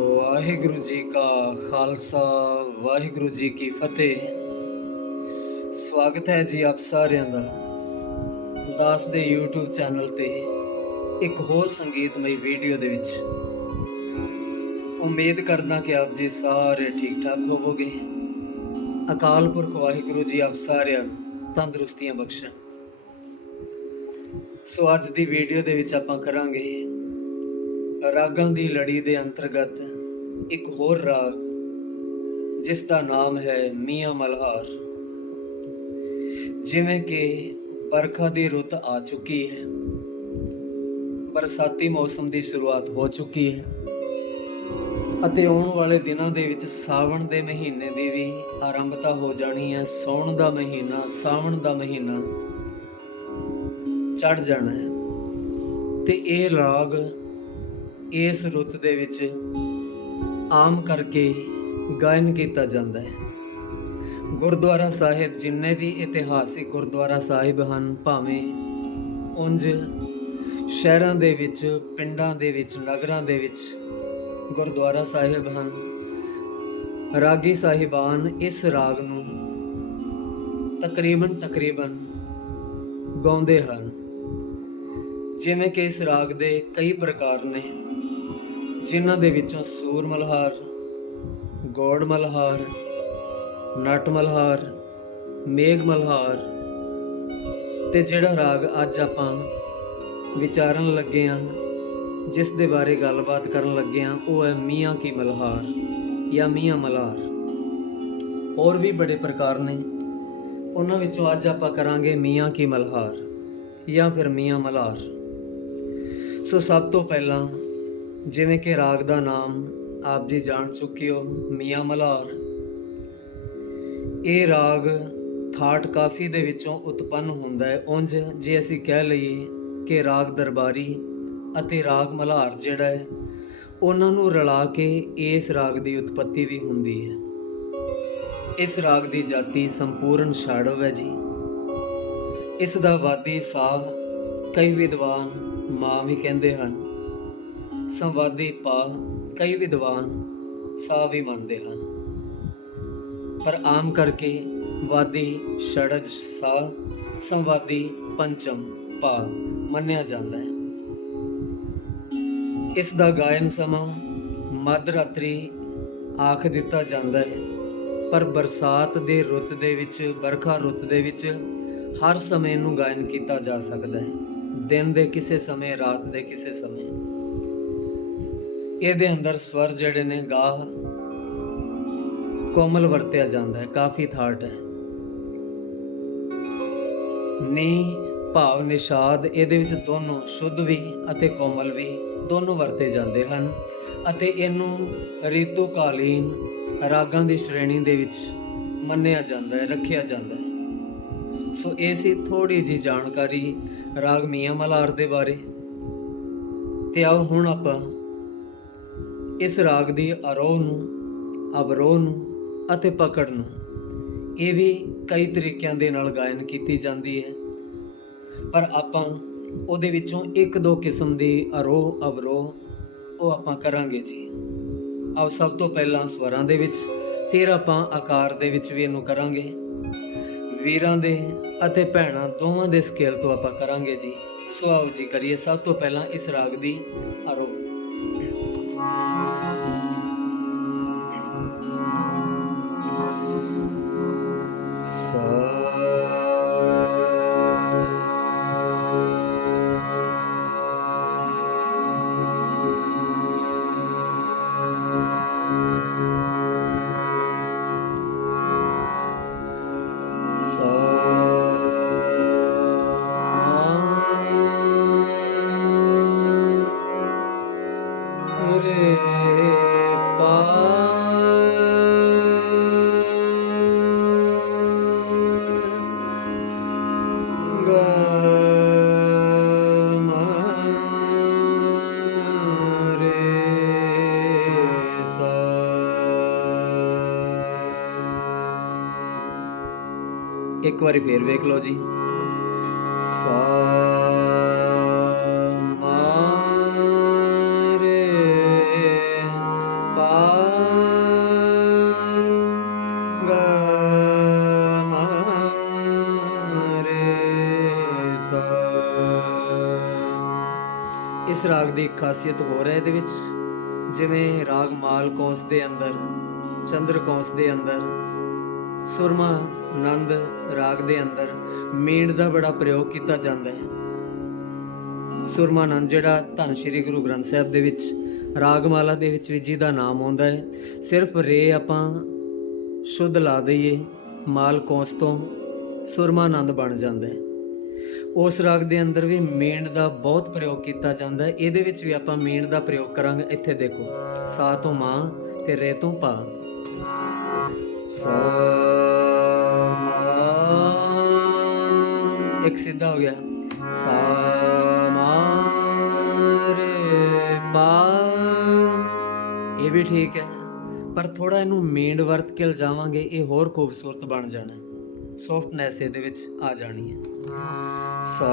ਵਾਹਿਗੁਰੂ ਜੀ ਕਾ ਖਾਲਸਾ, ਵਾਹਿਗੁਰੂ ਜੀ ਕੀ ਫਤਿਹ। ਸਵਾਗਤ ਹੈ ਜੀ ਆਪ ਸਾਰਿਆਂ ਦਾ ਦਾਸ ਦੇ YouTube ਚੈਨਲ ਤੇ ਇੱਕ ਹੋਰ ਸੰਗੀਤਮਈ ਵੀਡੀਓ ਦੇ ਵਿੱਚ। ਉਮੀਦ ਕਰਦਾ ਕਿ ਆਪ ਜੀ ਸਾਰੇ ਠੀਕ ਠਾਕ ਹੋਵੋਗੇ। ਅਕਾਲ ਪੁਰਖ ਵਾਹਿਗੁਰੂ ਜੀ ਆਪ ਸਾਰਿਆਂ ਨੂੰ ਤੰਦਰੁਸਤੀਆਂ ਬਖਸ਼ਣ। ਸੋ ਅੱਜ ਦੀ ਵੀਡੀਓ ਦੇ ਵਿੱਚ ਆਪਾਂ ਕਰਾਂਗੇ ਰਾਗਾਂ ਦੀ ਲੜੀ ਦੇ ਅੰਤਰਗਤ ਇੱਕ ਹੋਰ ਰਾਗ, ਜਿਸ ਦਾ ਨਾਮ ਹੈ ਮੀਆਂ ਮਲਹਾਰ। ਜਿਵੇਂ ਕਿ ਬਰਖਾ ਦੀ ਰੁੱਤ ਆ ਚੁੱਕੀ ਹੈ, ਬਰਸਾਤੀ ਮੌਸਮ ਦੀ ਸ਼ੁਰੂਆਤ ਹੋ ਚੁੱਕੀ ਹੈ, ਅਤੇ ਆਉਣ ਵਾਲੇ ਦਿਨਾਂ ਦੇ ਵਿੱਚ ਸਾਵਣ ਦੇ ਮਹੀਨੇ ਦੀ ਵੀ ਆਰੰਭਤਾ ਹੋ ਜਾਣੀ ਹੈ, ਸੌਣ ਦਾ ਮਹੀਨਾ, ਸਾਵਣ ਦਾ ਮਹੀਨਾ ਚੜ ਜਾਣਾ ਹੈ। ਤੇ ਇਹ ਰਾਗ ਇਸ ਰੁੱਤ ਦੇ ਵਿੱਚ ਆਮ ਕਰਕੇ ਗਾਇਨ ਕੀਤਾ ਜਾਂਦਾ ਹੈ। ਗੁਰਦੁਆਰਾ ਸਾਹਿਬ ਜਿੰਨੇ ਵੀ ਇਤਿਹਾਸਿਕ ਗੁਰਦੁਆਰਾ ਸਾਹਿਬ ਹਨ, ਭਾਵੇਂ ਉਂਝ ਸ਼ਹਿਰਾਂ ਦੇ ਵਿੱਚ, ਪਿੰਡਾਂ ਦੇ ਵਿੱਚ, ਨਗਰਾਂ ਦੇ ਵਿੱਚ ਗੁਰਦੁਆਰਾ ਸਾਹਿਬ ਹਨ, ਰਾਗੀ ਸਾਹਿਬਾਨ ਇਸ ਰਾਗ ਨੂੰ ਤਕਰੀਬਨ ਤਕਰੀਬਨ ਗਾਉਂਦੇ ਹਨ। ਜਿਵੇਂ ਕਿ ਇਸ ਰਾਗ ਦੇ ਕਈ ਪ੍ਰਕਾਰ ਨੇ। ਜਿਨ੍ਹਾਂ ਦੇ ਵਿੱਚੋਂ ਸੂਰ ਮਲਹਾਰ, ਗੋੜ ਮਲਹਾਰ, ਨਟ ਮਲਹਾਰ, ਮੇਘ ਮਲਹਾਰ ਤੇ ਜਿਹੜਾ ਰਾਗ ਅੱਜ ਆਪਾਂ ਵਿਚਾਰਨ ਲੱਗੇ ਆਂ, ਜਿਸ ਦੇ ਬਾਰੇ ਗੱਲਬਾਤ ਕਰਨ ਲੱਗੇ ਆਂ, ਉਹ ਹੈ ਮੀਆਂ ਕੀ ਮਲਹਾਰ ਜਾਂ ਮੀਆਂ ਮਲਹਾਰ ਹੋਰ ਵੀ ਬੜੇ ਪ੍ਰਕਾਰ ਨੇ। ਉਹਨਾਂ ਵਿੱਚੋਂ ਅੱਜ ਆਪਾਂ ਕਰਾਂਗੇ ਮੀਆਂ ਕੀ ਮਲਹਾਰ ਜਾਂ ਫਿਰ ਮੀਆਂ ਮਲਹਾਰ ਸੋ ਸਭ ਤੋਂ ਪਹਿਲਾਂ ਜਿਵੇਂ ਕਿ ਰਾਗ ਦਾ ਨਾਮ ਆਪ ਜੀ ਜਾਣ ਚੁੱਕੇ ਹੋ ਮੀਆਂ ਮਲਹਾਰ ਇਹ ਰਾਗ ਥਾਟ ਕਾਫੀ ਦੇ ਵਿੱਚੋਂ ਉਤਪੰਨ ਹੁੰਦਾ ਹੈ। ਉਂਝ ਜੇ ਅਸੀਂ ਕਹਿ ਲਈਏ ਕਿ ਰਾਗ ਦਰਬਾਰੀ ਅਤੇ ਰਾਗ ਮਲਹਾਰ ਜਿਹੜਾ ਹੈ, ਉਹਨਾਂ ਨੂੰ ਰਲਾ ਕੇ ਇਸ ਰਾਗ ਦੀ ਉਤਪਤੀ ਵੀ ਹੁੰਦੀ ਹੈ। ਇਸ ਰਾਗ ਦੀ ਜਾਤੀ ਸੰਪੂਰਨ ਛਾੜਵ ਹੈ ਜੀ। ਇਸ ਦਾ ਵਾਦੀ ਸਾਹ ਕਈ ਵਿਦਵਾਨ ਮਾਂ ਵੀ ਕਹਿੰਦੇ ਹਨ ਸੰਵਾਦੀ ਪਾ ਕਈ ਵਿਦਵਾਨ ਸਾ ਵੀ ਮੰਨਦੇ ਹਨ। ਪਰ ਆਮ ਕਰਕੇ ਵਾਦੀ ਛੜਜ ਸਾ ਸੰਵਾਦੀ ਪੰਚਮ ਪਾ ਮੰਨਿਆ ਜਾਂਦਾ ਹੈ। ਇਸ ਦਾ ਗਾਇਨ ਸਮਾਂ ਮੱਧ ਰਾਤਰੀ ਆਖ ਦਿੱਤਾ ਜਾਂਦਾ ਹੈ। ਪਰ ਬਰਸਾਤ ਦੇ ਰੁੱਤ ਦੇ ਵਿੱਚ ਬਰਖਾ ਰੁੱਤ ਦੇ ਵਿੱਚ ਹਰ ਸਮੇਂ ਨੂੰ ਗਾਇਨ ਕੀਤਾ ਜਾ ਸਕਦਾ ਹੈ। ਦਿਨ ਦੇ ਕਿਸੇ ਸਮੇਂ, ਰਾਤ ਦੇ ਕਿਸੇ ਸਮੇਂ। ਇਹਦੇ ਅੰਦਰ ਸਵਰ ਜਿਹੜੇ ਨੇ ਗਾਹ ਕੋਮਲ ਵਰਤਿਆ ਜਾਂਦਾ ਹੈ, ਕਾਫੀ ਥਾਟ ਹੈ। ਨੀ ਭਾਵ, ਨਿਸ਼ਾਦ, ਇਹਦੇ ਵਿੱਚ ਦੋਨੋਂ ਸ਼ੁੱਧ ਵੀ ਅਤੇ ਕੋਮਲ ਵੀ ਦੋਨੋਂ ਵਰਤੇ ਜਾਂਦੇ ਹਨ ਅਤੇ ਇਹਨੂੰ ਰੀਤੂ ਕਾਲੀਨ ਰਾਗਾਂ ਦੀ ਸ਼੍ਰੇਣੀ ਦੇ ਵਿੱਚ ਮੰਨਿਆ ਜਾਂਦਾ ਹੈ, ਰੱਖਿਆ ਜਾਂਦਾ ਹੈ। ਸੋ ਇਹ ਸੀ ਥੋੜੀ ਜੀ ਜਾਣਕਾਰੀ ਰਾਗ ਮੀਆਂ ਮਲਾਰ ਦੇ ਬਾਰੇ। ਤੇ ਆਓ ਹੁਣ ਆਪਾਂ ਇਸ ਰਾਗ ਦੀ ਅਰੋਹ ਨੂੰ, ਅਵਰੋਹ ਨੂੰ ਅਤੇ ਪਕੜ ਨੂੰ। ਇਹ ਵੀ ਕਈ ਤਰੀਕਿਆਂ ਦੇ ਨਾਲ ਗਾਇਨ ਕੀਤੀ ਜਾਂਦੀ ਹੈ। ਪਰ ਆਪਾਂ ਉਹਦੇ ਵਿੱਚੋਂ ਇੱਕ ਦੋ ਕਿਸਮ ਦੀ ਅਰੋਹ, ਅਵਰੋਹ ਉਹ ਆਪਾਂ ਕਰਾਂਗੇ ਜੀ। ਆਓ ਸਭ ਤੋਂ ਪਹਿਲਾਂ ਸਵਰਾਂ ਦੇ ਵਿੱਚ, ਫਿਰ ਆਪਾਂ ਆਕਾਰ ਦੇ ਵਿੱਚ ਵੀ ਇਹਨੂੰ ਕਰਾਂਗੇ। ਵੀਰਾਂ ਦੇ ਅਤੇ ਭੈਣਾਂ ਦੋਵਾਂ ਦੇ ਸਕੇਲ ਤੋਂ ਆਪਾਂ ਕਰਾਂਗੇ ਜੀ। ਸੋ ਆਓ ਜੀ ਕਰੀਏ ਸਭ ਤੋਂ ਪਹਿਲਾਂ ਇਸ ਰਾਗ ਦੀ ਆਰੋਹ ਇੱਕ ਵਾਰੀ ਫੇਰ ਵੇਖ ਲਓ ਜੀ ਸਾ ਰਾਗ ਦੀ ਖਾਸੀਅਤ ਹੋਰ ਹੈ ਇਹਦੇ ਵਿੱਚ, ਜਿਵੇਂ ਰਾਗ ਮਾਲ ਕੌਂਸ ਦੇ ਅੰਦਰ, ਚੰਦਰ ਕੌਂਸ ਦੇ ਅੰਦਰ, ਸੁਰਮਾ ਨੰਦ ਰਾਗ ਦੇ ਅੰਦਰ, ਮੀਂਡ ਦਾ ਬੜਾ ਪ੍ਰਯੋਗ ਕੀਤਾ ਜਾਂਦਾ ਹੈ। ਸੁਰਮਾ ਨੰਦ ਜਿਹੜਾ ਧੰਨ ਸ਼੍ਰੀ ਗੁਰੂ ਗ੍ਰੰਥ ਸਾਹਿਬ ਦੇ ਵਿੱਚ, ਰਾਗਮਾਲਾ ਦੇ ਵਿੱਚ ਵੀ ਜਿਹਦਾ ਨਾਮ ਆਉਂਦਾ ਹੈ, ਸਿਰਫ ਰੇ ਆਪਾਂ ਸ਼ੁੱਧ ਲਾ ਦਈਏ, ਮਾਲ ਕੌਂਸ ਤੋਂ ਸੁਰਮਾ ਨੰਦ ਬਣ ਜਾਂਦਾ ਹੈ। ਉਸ ਰਾਗ ਦੇ ਅੰਦਰ ਵੀ ਮੀਂਡ ਦਾ ਬਹੁਤ ਪ੍ਰਯੋਗ ਕੀਤਾ ਜਾਂਦਾ ਹੈ। ਇਹਦੇ ਵਿੱਚ ਵੀ ਆਪਾਂ ਮੀਂਡ ਦਾ ਪ੍ਰਯੋਗ ਕਰਾਂਗੇ। ਇੱਥੇ ਦੇਖੋ। ਸਾ ਤੋਂ ਮਾਂ ਤੇ ਰੇ ਤੋਂ ਪਾ। ਸਾ, ਮਾਂ। ਇੱਕ ਸਿੱਧਾ ਹੋ ਗਿਆ। ਸਾ, ਮਾਂ, ਰੇ, ਪਾ। ਇਹ ਵੀ ਠੀਕ ਹੈ। ਪਰ ਥੋੜਾ ਇਹਨੂੰ ਮੀਂਡ ਵਰਤ ਕੇ ਲਜਾਵਾਂਗੇ। ਇਹ ਹੋਰ ਖੂਬਸੂਰਤ ਬਣ ਜਾਣਾ ਸੌਫਟਨੈਸ ਇਹਦੇ ਵਿੱਚ ਆ ਜਾਣੀ ਹੈ। ਸਾ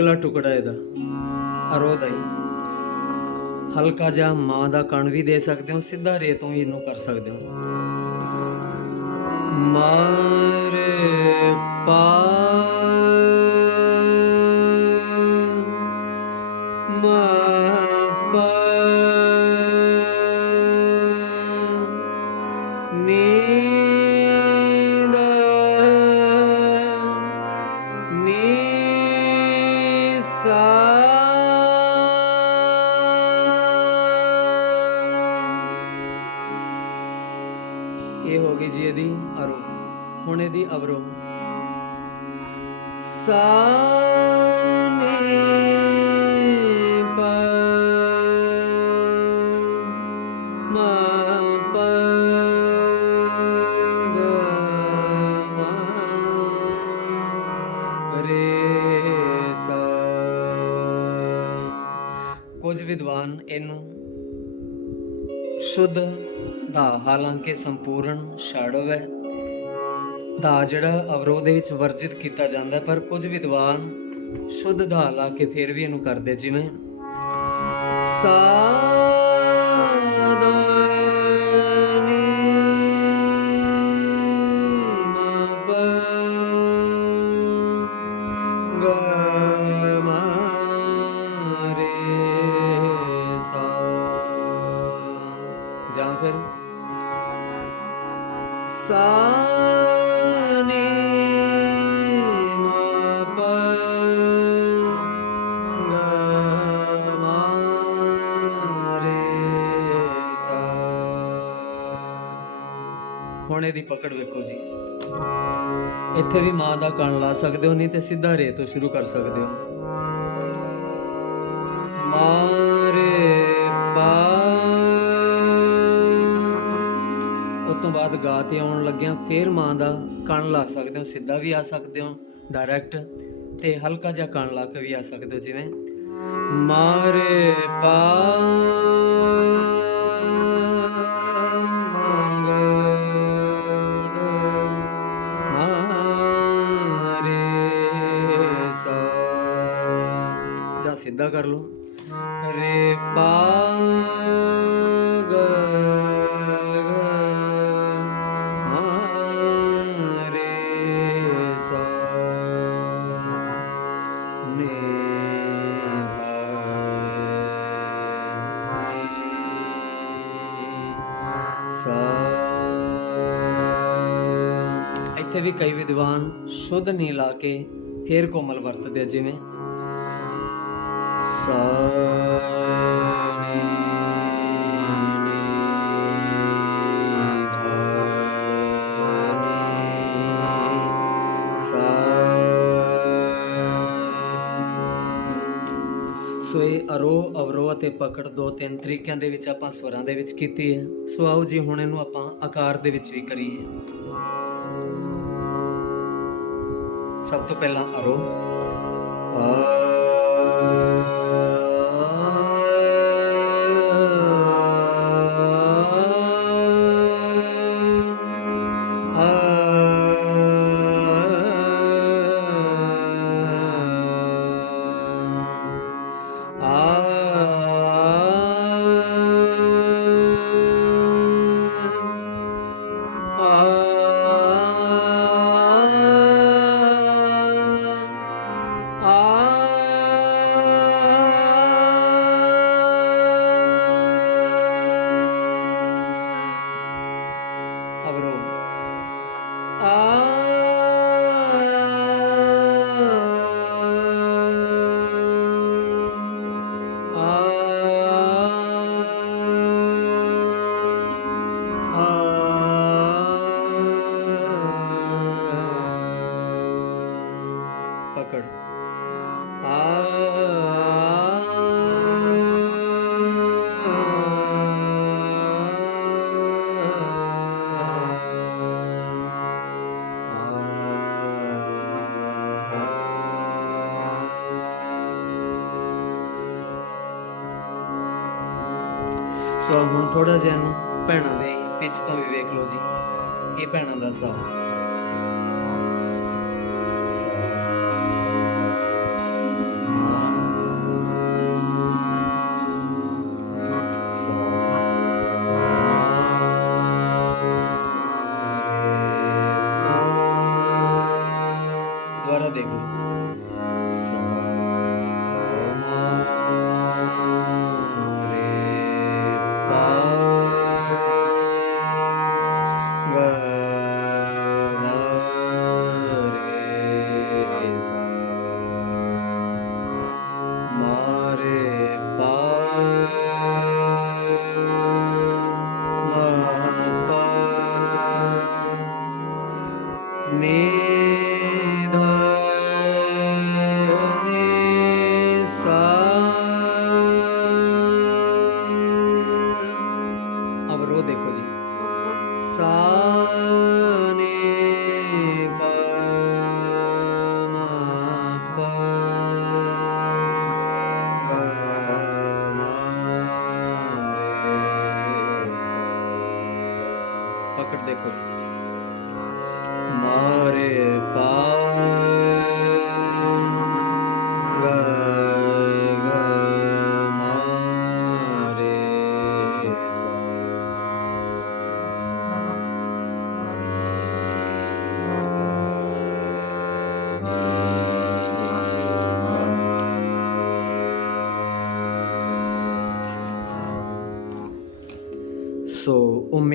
ਅਗਲਾ ਟੁਕੜਾ ਇਹਦਾ। ਅਰੋਦਈ ਹਲਕਾ ਜਿਹਾ ਮਾਂ ਦਾ ਕਣ ਵੀ ਦੇ ਸਕਦੇ ਹੋ, ਸਿੱਧਾ ਰੇ ਤੋਂ ਵੀ ਇਹਨੂੰ ਕਰ ਸਕਦੇ ਹੋ। ਮਾਰੇ ਪਾ ਕੁਝ ਵਿਦਵਾਨ ਇਹਨੂੰ ਸ਼ੁੱਧ ਦਾ ਹਾਲਾਂਕਿ ਸੰਪੂਰਨ ਛਾੜਵ ਹੈ ਦਾ ਜਿਹੜਾ ਅਵਰੋਧ ਦੇ ਵਿੱਚ ਵਰਜਿਤ ਕੀਤਾ ਜਾਂਦਾ ਪਰ ਕੁਝ ਵਿਦਵਾਨ ਸ਼ੁੱਧ ਦਾ ਲਾ ਕੇ ਫਿਰ ਵੀ ਇਹਨੂੰ ਕਰਦੇ, ਜਿਵੇਂ ਸਾ। ਜਾਂ ਫਿਰ ਸਾ ਹੁਣ ਇਹਦੀ ਪਕੜ ਵੇਖੋ ਜੀ। ਇੱਥੇ ਵੀ ਮਾਂ ਦਾ ਕਣ ਲਾ ਸਕਦੇ ਹੋ, ਨਹੀਂ ਤੇ ਸਿੱਧਾ ਰੇ ਤੋਂ ਸ਼ੁਰੂ ਕਰ ਸਕਦੇ ਹੋ। ਮਾਰੇ ਪਾ। ਉਸ ਤੋਂ ਬਾਅਦ ਗਾ ਤੇ ਆਉਣ ਲੱਗਿਆ, ਫੇਰ ਮਾਂ ਦਾ ਕਣ ਲਾ ਸਕਦੇ ਹੋ, ਸਿੱਧਾ ਵੀ ਆ ਸਕਦੇ ਹੋ ਡਾਇਰੈਕਟ ਤੇ ਹਲਕਾ ਜਿਹਾ ਕਣ ਲਾ ਕੇ ਵੀ ਆ ਸਕਦੇ ਹੋ, ਜਿਵੇਂ। ਮਾਰੇ ਪਾ। ਸਿੱਧਾ ਕਰ ਲਓ। ਰੇ ਪਾ ਇੱਥੇ ਵੀ ਕਈ ਵਿਦਵਾਨ ਸ਼ੁੱਧ ਨੀ ਲਾ ਕੇ ਫੇਰ ਕੋਮਲ ਵਰਤਦੇ ਜਿਵੇਂ ਸੋ ਇਹ ਅਰੋ ਅਵਰੋ ਅਤੇ ਪਕੜ ਦੋ ਤਿੰਨ ਤਰੀਕਿਆਂ ਦੇ ਵਿੱਚ ਆਪਾਂ ਸਵਰਾਂ ਦੇ ਵਿੱਚ ਕੀਤੀ ਹੈ। ਸੋ ਆਓ ਜੀ, ਹੁਣ ਇਹਨੂੰ ਆਪਾਂ ਆਕਾਰ ਦੇ ਵਿੱਚ ਵੀ ਕਰੀਏ। ਸਭ ਤੋਂ ਪਹਿਲਾਂ ਅਰੋ ਆਕੜ ਸੋ ਹੁਣ ਥੋੜਾ ਜਿਹਾ ਨੂੰ ਭੈਣਾਂ ਦੇ ਪਿੱਛ ਤੋਂ ਵੀ ਵੇਖ ਲਓ ਜੀ। ਇਹ ਭੈਣਾਂ ਦਾ ਸਾਹ।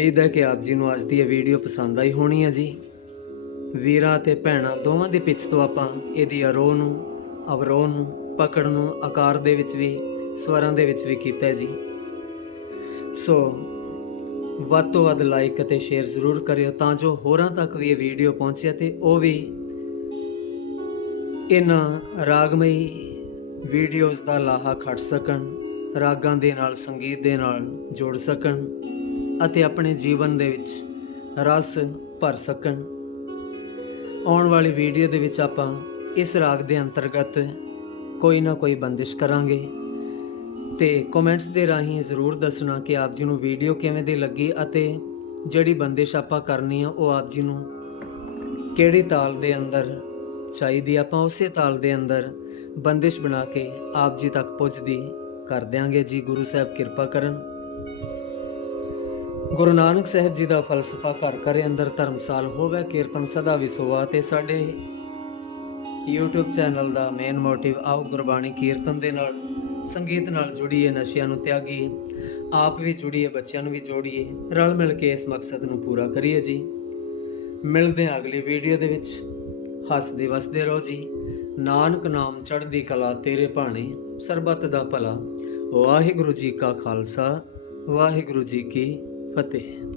ਉਮੀਦ ਹੈ ਕਿ ਆਪ ਜੀ ਨੂੰ ਅੱਜ ਦੀ ਇਹ ਵੀਡੀਓ ਪਸੰਦ ਆਈ ਹੋਣੀ ਹੈ ਜੀ। ਵੀਰਾਂ ਤੇ ਭੈਣਾਂ ਦੋਵਾਂ ਦੇ ਪਿੱਛ ਤੋਂ ਆਪਾਂ ਇਹਦੀ ਅਰੋਹ ਨੂੰ, ਅਵਰੋਹ ਨੂੰ, ਪਕੜ ਨੂੰ, ਆਕਾਰ ਦੇ ਵਿੱਚ ਵੀ, ਸਵਰਾਂ ਦੇ ਵਿੱਚ ਵੀ ਕੀਤਾ ਹੈ ਜੀ। ਸੋ, ਵੱਧ ਤੋਂ ਵੱਧ ਲਾਈਕ ਅਤੇ ਸ਼ੇਅਰ ਜ਼ਰੂਰ ਕਰਿਓ ਤਾਂ ਜੋ ਹੋਰਾਂ ਤੱਕ ਵੀ ਇਹ ਵੀਡੀਓ ਪਹੁੰਚੇ ਤੇ ਉਹ ਵੀ ਇਹਨਾਂ ਰਾਗਮਈ ਵੀਡੀਓਜ਼ ਦਾ ਲਾਹਾ ਖੱਟ ਸਕਣ, ਰਾਗਾਂ ਦੇ ਨਾਲ, ਸੰਗੀਤ ਦੇ ਨਾਲ ਜੋੜ ਸਕਣ। ਅਤੇ ਆਪਣੇ ਜੀਵਨ ਦੇ ਵਿੱਚ ਰਸ ਭਰ ਸਕਣ। ਆਉਣ ਵਾਲੀ ਵੀਡੀਓ ਦੇ ਵਿੱਚ ਆਪਾਂ ਇਸ ਰਾਗ ਦੇ ਅੰਤਰਗਤ ਕੋਈ ਨਾ ਕੋਈ ਬੰਦਿਸ਼ ਕਰਾਂਗੇ। ਤੇ ਕਮੈਂਟਸ ਦੇ ਰਾਹੀਂ ਜ਼ਰੂਰ ਦੱਸਣਾ ਕਿ ਆਪ ਜੀ ਨੂੰ ਵੀਡੀਓ ਕਿਵੇਂ ਦੀ ਲੱਗੀ ਅਤੇ ਜਿਹੜੀ ਬੰਦਿਸ਼ ਆਪਾਂ ਕਰਨੀ ਆ, ਉਹ ਆਪ ਜੀ ਨੂੰ ਕਿਹੜੀ ਤਾਲ ਦੇ ਅੰਦਰ ਚਾਹੀਦੀ ਆਪਾਂ ਉਸੇ ਤਾਲ ਦੇ ਅੰਦਰ ਬੰਦਿਸ਼ ਬਣਾ ਕੇ ਆਪ ਜੀ ਤੱਕ ਪਹੁੰਚਦੀ ਕਰ ਦਿਆਂਗੇ। ਜੀ ਗੁਰੂ ਸਾਹਿਬ ਕਿਰਪਾ ਕਰਨ। ਗੁਰੂ ਨਾਨਕ ਸਾਹਿਬ ਜੀ ਦਾ ਫਲਸਫਾ ਘਰ ਘਰੇ ਅੰਦਰ ਧਰਮਸਾਲ ਹੋਵੇ, ਕੀਰਤਨ ਸਦਾ ਵਿਸੋਵਾ ਤੇ ਸਾਡੇ YouTube ਚੈਨਲ ਦਾ ਮੇਨ ਮੋਟਿਵ ਆਓ ਗੁਰਬਾਣੀ ਕੀਰਤਨ ਦੇ ਨਾਲ, ਸੰਗੀਤ ਨਾਲ ਜੁੜੀਏ, ਨਸ਼ਿਆਂ ਨੂੰ ਤਿਆਗੀਏ, ਆਪ ਵੀ ਜੁੜੀਏ, ਬੱਚਿਆਂ ਨੂੰ ਵੀ ਜੋੜੀਏ, ਰਲ ਮਿਲ ਕੇ ਇਸ ਮਕਸਦ ਨੂੰ ਪੂਰਾ ਕਰੀਏ ਜੀ। ਮਿਲਦੇ ਹਾਂ ਅਗਲੀ ਵੀਡੀਓ ਦੇ ਵਿੱਚ। ਹੱਸਦੇ ਵਸਦੇ ਰਹੋ ਜੀ। ਨਾਨਕ ਨਾਮ ਚੜ੍ਹਦੀ ਕਲਾ ਤੇਰੇ ਭਾਣੇ, ਸਰਬੱਤ ਦਾ ਭਲਾ। ਵਾਹਿਗੁਰੂ ਜੀ ਕਾ ਖਾਲਸਾ, ਵਾਹਿਗੁਰੂ ਜੀ ਕੀ ਫਤਿਹ।